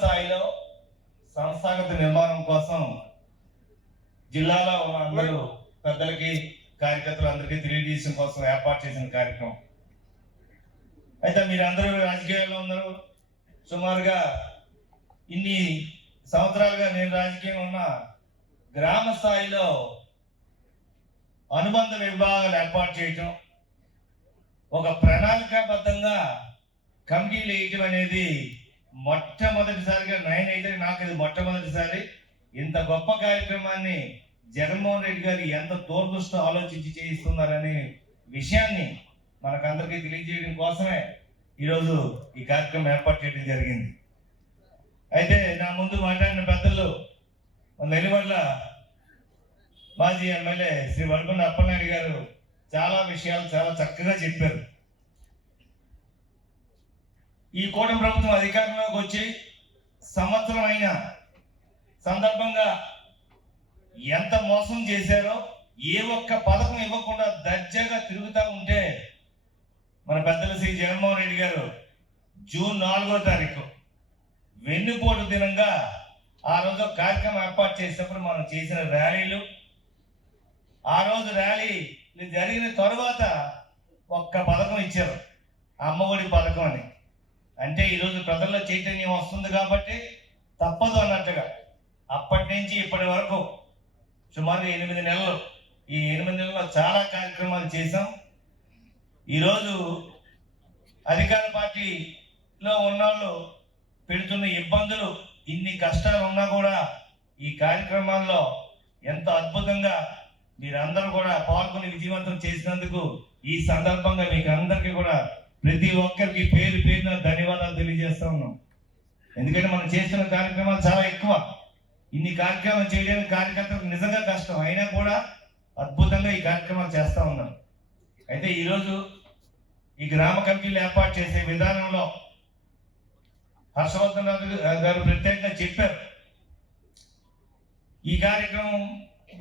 స్థాయిలో సంస్థాగత నిర్మాణం కోసం జిల్లాలో ఉన్న అందరూ పెద్దలకి కార్యకర్తలందరికీ తెలియజేయడం కోసం ఏర్పాటు చేసిన కార్యక్రమం. అయితే మీరందరూ రాజకీయాల్లో ఉన్నారు. సుమారుగా ఇన్ని సంవత్సరాలుగా నేను రాజకీయంలో ఉన్న గ్రామ స్థాయిలో అనుబంధ విభాగాలు ఏర్పాటు చేయటం, ఒక ప్రణాళికాబద్ధంగా కమిటీలు వేయటం అనేది మొట్టమొదటిసారిగా అయితే నాకు ఇది మొట్టమొదటిసారి. ఇంత గొప్ప కార్యక్రమాన్ని జగన్మోహన్ రెడ్డి గారు ఎంత దూరదృష్టి ఆలోచించి చేయిస్తున్నారనే విషయాన్ని మనకందరికీ తెలియజేయడం కోసమే ఈరోజు ఈ కార్యక్రమం ఏర్పాటు చేయడం జరిగింది. అయితే నా ముందు మాట్లాడిన పెద్దలు నెల్లిమర్ల మాజీ ఎమ్మెల్యే శ్రీ వరకొండ అప్పలనాయుడు గారు చాలా విషయాలు చాలా చక్కగా చెప్పారు. ఈ కూటమి ప్రభుత్వం అధికారంలోకి వచ్చి సంవత్సరం అయిన సందర్భంగా ఎంత మోసం చేశారో, ఏ ఒక్క పథకం ఇవ్వకుండా దర్జాగా తిరుగుతూ ఉంటే మన పెద్దలు శ్రీ జగన్మోహన్ రెడ్డి గారు జూన్ 4వ తారీఖు వెన్నుపోటు దినంగా ఆ రోజు కార్యక్రమం ఏర్పాటు చేసినప్పుడు మనం చేసిన ర్యాలీలు, ఆ రోజు ర్యాలీ జరిగిన తరువాత ఒక్క పథకం ఇచ్చారు, అమ్మఒడి పథకం అని. అంటే ఈరోజు ప్రజల్లో చైతన్యం వస్తుంది కాబట్టి తప్పదు అన్నట్టుగా అప్పటి నుంచి ఇప్పటి వరకు సుమారు 8 నెలలు, ఈ 8 నెలల్లో చాలా కార్యక్రమాలు చేశాం. ఈరోజు అధికార పార్టీలో ఉన్నవాళ్ళు పెడుతున్న ఇబ్బందులు, ఇన్ని కష్టాలు ఉన్నా కూడా ఈ కార్యక్రమాల్లో ఎంతో అద్భుతంగా మీరందరూ కూడా పాల్గొని విజయవంతం చేసినందుకు ఈ సందర్భంగా మీకు అందరికీ కూడా ప్రతి ఒక్కరికి పేరు పేరున ధన్యవాదాలు తెలియజేస్తా ఉన్నాం. ఎందుకంటే మనం చేస్తున్న కార్యక్రమాలు చాలా ఎక్కువ. ఇన్ని కార్యక్రమాలు చేయడానికి కార్యకర్తలకు నిజంగా కష్టం, అయినా కూడా అద్భుతంగా ఈ కార్యక్రమాలు చేస్తూ ఉన్నాం. అయితే ఈరోజు ఈ గ్రామ కమిటీలు ఏర్పాటు చేసే విధానంలో హర్షవర్ధన్ గారు ప్రత్యేకంగా చెప్పారు. ఈ కార్యక్రమం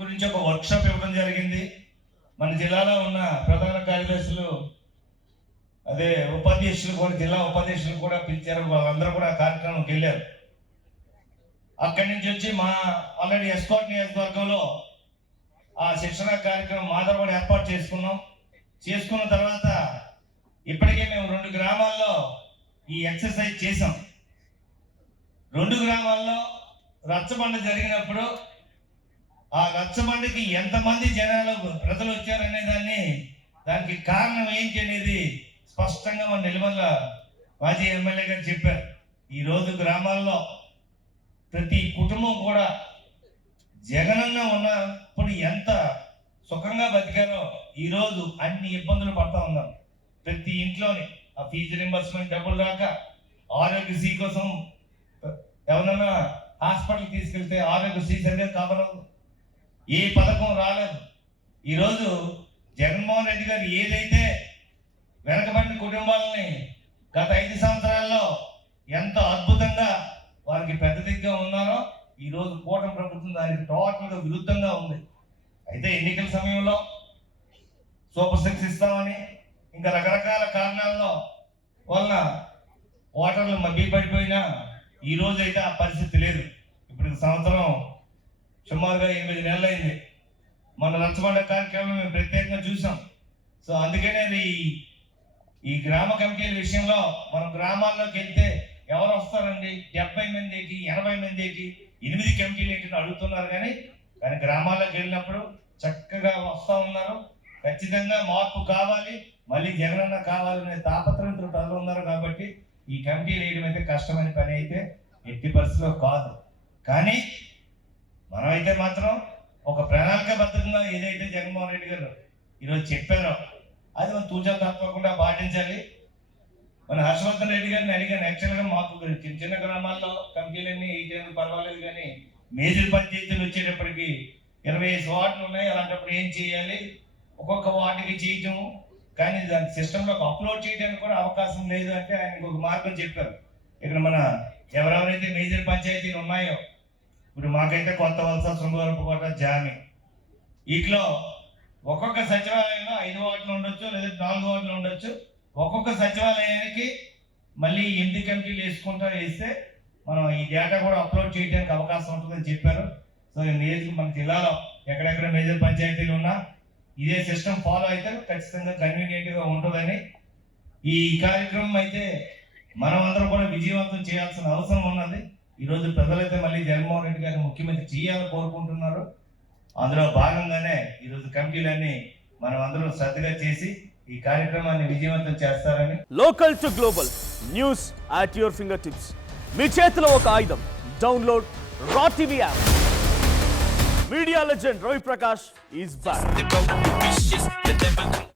గురించి ఒక వర్క్షాప్ ఇవ్వడం జరిగింది. మన జిల్లాలో ఉన్న ప్రధాన కార్యదర్శులు, అదే ఉపాధ్యక్షులు కూడా, జిల్లా ఉపాధ్యక్షులు కూడా పిలిచారు. వాళ్ళందరూ కూడా కార్యక్రమంకి వెళ్ళారు. అక్కడి నుంచి వచ్చి మా ఆల్రెడీ ఎస్కోట్ నియోజకవర్గంలో ఆ శిక్షణ కార్యక్రమం మాధవడు ఏర్పాటు చేసుకున్న తర్వాత ఇప్పటికే మేము 2 గ్రామాల్లో ఈ ఎక్సర్సైజ్ చేసాం. 2 గ్రామాల్లో రచ్చబండ జరిగినప్పుడు ఆ రచ్చబండకి ఎంతమంది జనాలు ప్రజలు వచ్చారనే దానికి కారణం ఏంటి అనేది స్పష్టంగా మన నెల్లిమర్ల మాజీ ఎమ్మెల్యే గారు చెప్పారు. ఈరోజు గ్రామాల్లో ప్రతి కుటుంబం కూడా జగనన్న ఉన్నప్పుడు ఎంత సుఖంగా బతికారో ఈరోజు అన్ని ఇబ్బందులు పడతా ఉన్నారు. ప్రతి ఇంట్లోని ఆ ఫీజు రింబర్స్మెంట్ డబ్బులు రాక, ఆరోగ్యశ్రీ కోసం ఎవరన్నా హాస్పిటల్ తీసుకెళ్తే ఆరోగ్యశ్రీ సరిగ్గా కావడం, ఏ పథకం రాలేదు. ఈరోజు జగన్మోహన్ రెడ్డి గారు ఏదైతే వెనకబడిన కుటుంబాలని గత 5 సంవత్సరాల్లో ఎంతో అద్భుతంగా వారికి పెద్ద దిగ్గా ఉన్నారో, ఈరోజు కూటమి ప్రభుత్వం దానికి టోటల్గా విరుద్ధంగా ఉంది. అయితే ఎన్నికల సమయంలో సూపర్ సిక్స్ ఇస్తామని ఇంకా రకరకాల కారణాల్లో వల్ల ఓటర్లు మభ్యపడిపోయినా ఈ రోజు అయితే ఆ పరిస్థితి లేదు. ఇప్పుడు సంవత్సరం సుమారుగా 8 నెలలు అయింది. మన రచ్చబండ కార్యక్రమం మేము ప్రత్యేకంగా చూసాం. సో అందుకనే ఈ గ్రామ కమిటీల విషయంలో మనం గ్రామాల్లోకి వెళ్తే ఎవరు వస్తారండి, 70 మందికి 80 మందికి 8 కమిటీలు ఏంటని అడుగుతున్నారు. కానీ గ్రామాల్లోకి వెళ్ళినప్పుడు చక్కగా వస్తూ ఉన్నారు. ఖచ్చితంగా మార్పు కావాలి, మళ్ళీ జగనన్న కావాలనే తాపత్రయంతో ప్రజలు ఉన్నారు. కాబట్టి ఈ కమిటీలు వేయడం అయితే కష్టమైన పని అయితే ఎట్టి పరిస్థితిలో కాదు. కానీ మనమైతే మాత్రం ఒక ప్రణాళికాబద్ధంగా ఏదైతే జగన్మోహన్ రెడ్డి గారు ఈరోజు చెప్పారో అది మనం తూచా తప్పకుండా పాటించాలి. మన హర్షవర్ధన్ రెడ్డి గారిని అడిగాను. యాక్చువల్గా మాకు చిన్న గ్రామాల్లో కమిటీలన్నీ వేయడానికి పర్వాలేదు, కానీ మేజర్ పంచాయతీలు వచ్చేటప్పటికి 25 వార్డులు ఉన్నాయి. అలాంటప్పుడు ఏం చేయాలి, ఒక్కొక్క వార్డుకి చేయటం, కానీ దాని సిస్టంలోకి అప్లోడ్ చేయడానికి కూడా అవకాశం లేదు అంటే ఆయనకు ఒక మార్గం చెప్పారు. ఇక్కడ మన ఎవరెవరైతే మేజర్ పంచాయతీలు ఉన్నాయో, ఇప్పుడు మాకైతే కొత్త వలస, శృంగవరపుకోట, జామి, వీటిలో ఒక్కొక్క సచివాలయంలో 5 వార్డులు ఉండొచ్చు, లేదా 4 వార్డులు ఉండొచ్చు. ఒక్కొక్క సచివాలయానికి మళ్ళీ 8 కమిటీలు వేస్తే మనం ఈ డేటా కూడా అప్లోడ్ చేయడానికి అవకాశం ఉంటుందని చెప్పారు. సో మన జిల్లాలో ఎక్కడెక్కడ మేజర్ పంచాయతీలు ఉన్నా ఇదే సిస్టమ్ ఫాలో అయితే ఖచ్చితంగా కన్వీనియంట్గా ఉంటుందని, ఈ కార్యక్రమం అయితే మనం అందరం కూడా విజయవంతం చేయాల్సిన అవసరం ఉన్నది. ఈరోజు ప్రజలైతే మళ్ళీ జగన్మోహన్ రెడ్డి గారిని ముఖ్యమంత్రి చేయాలని కోరుకుంటున్నారు. అందులో భాగంగానే ఈరోజు కమిటీలన్నీ మనం అందరం శ్రద్ధగా చేసి ఈ కార్యక్రమాన్ని విజయవంతం చేస్తారని. Local to global news at your finger tips. మీ చేతిలో ఒక ఆయుధం. Download Raw TV app. Media legend Ravi Prakash is back.